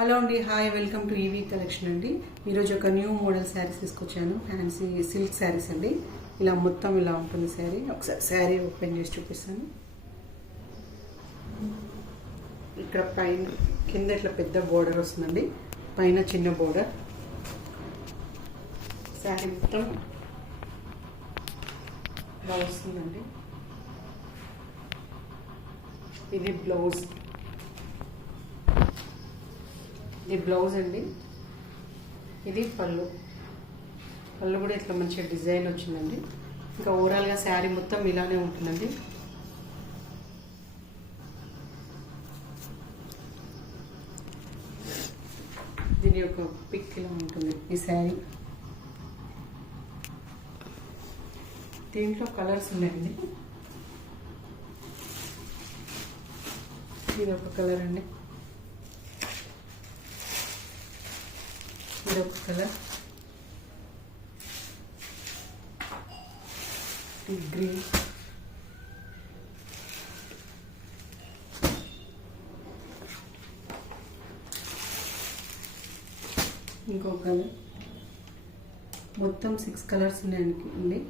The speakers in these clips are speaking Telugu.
హలో అండి, hi, welcome to EV collection అండి. ఈరోజు ఒక న్యూ మోడల్ శారీస్ తీసుకొచ్చాను. ఫ్యాన్సీ సిల్క్ శారీస్ అండి. ఇలా మొత్తం ఇలా ఉంటుంది శారీ. ఒకసారి శారీ ఓపెన్ చేసి చూపిస్తాను. ఇక్కడ పైన కింద ఇట్లా పెద్ద బోర్డర్ వస్తుందండి, పైన చిన్న బోర్డర్. శారీ మొత్తం ఇలా వస్తుందండి. ఇది బ్లౌజ్, ఇది బ్లౌజ్ అండి. ఇది పళ్ళు కూడా ఇట్లా మంచిగా డిజైన్ వచ్చిందండి. ఇంకా ఓవరాల్గా శారీ మొత్తం ఇలానే ఉంటుందండి. దీని యొక్క పిక్ ఇలా ఉంటుంది ఈ శారీ. దీంట్లో కలర్స్ ఉన్నాయండి. ఇది ఒక కలర్ అండి, ఇది ఒక కలర్, గ్రీన్, ఇంకో కలర్. మొత్తం 6 కలర్స్ ఉన్నాయండి.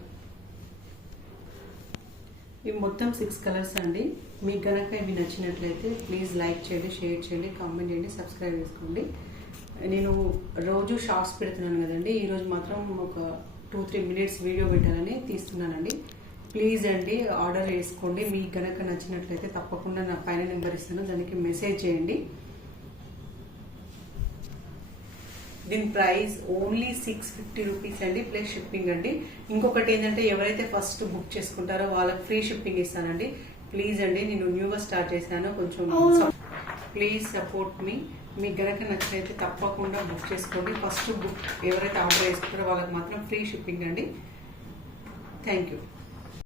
ఇవి మొత్తం 6 కలర్స్ అండి. మీకు కనుక ఇవి నచ్చినట్లయితే ప్లీజ్ లైక్ చేయండి, షేర్ చేయండి, కామెంట్ చేయండి, సబ్స్క్రైబ్ చేసుకోండి. నేను రోజు షార్ట్స్ పెడుతున్నాను కదండి, ఈరోజు మాత్రం ఒక 2-3 మినిట్స్ వీడియో పెట్టాలని తీస్తున్నానండి. ప్లీజ్ అండి ఆర్డర్ చేసుకోండి. మీకు కనుక నచ్చినట్లయితే తప్పకుండా నా పైన నెంబర్ ఇస్తాను, దానికి మెసేజ్ చేయండి. దీని ప్రైస్ ఓన్లీ 650 రూపీస్ అండి, ప్లస్ షిప్పింగ్ అండి. ఇంకొకటి ఏంటంటే ఎవరైతే ఫస్ట్ బుక్ చేసుకుంటారో వాళ్ళకి ఫ్రీ షిప్పింగ్ ఇస్తానండి. ప్లీజ్ అండి, నేను న్యూగా స్టార్ట్ చేశాను, కొంచెం ప్లీజ్ సపోర్ట్ మీ. మీకు గనక నచ్చినైతే తప్పకుండా బుక్ చేసుకోండి. ఫస్ట్ బుక్ ఎవరైతే ఆర్డర్ చేసుకుంటారో వాళ్ళకి మాత్రం ఫ్రీ షిప్పింగ్ అండి. Thank you.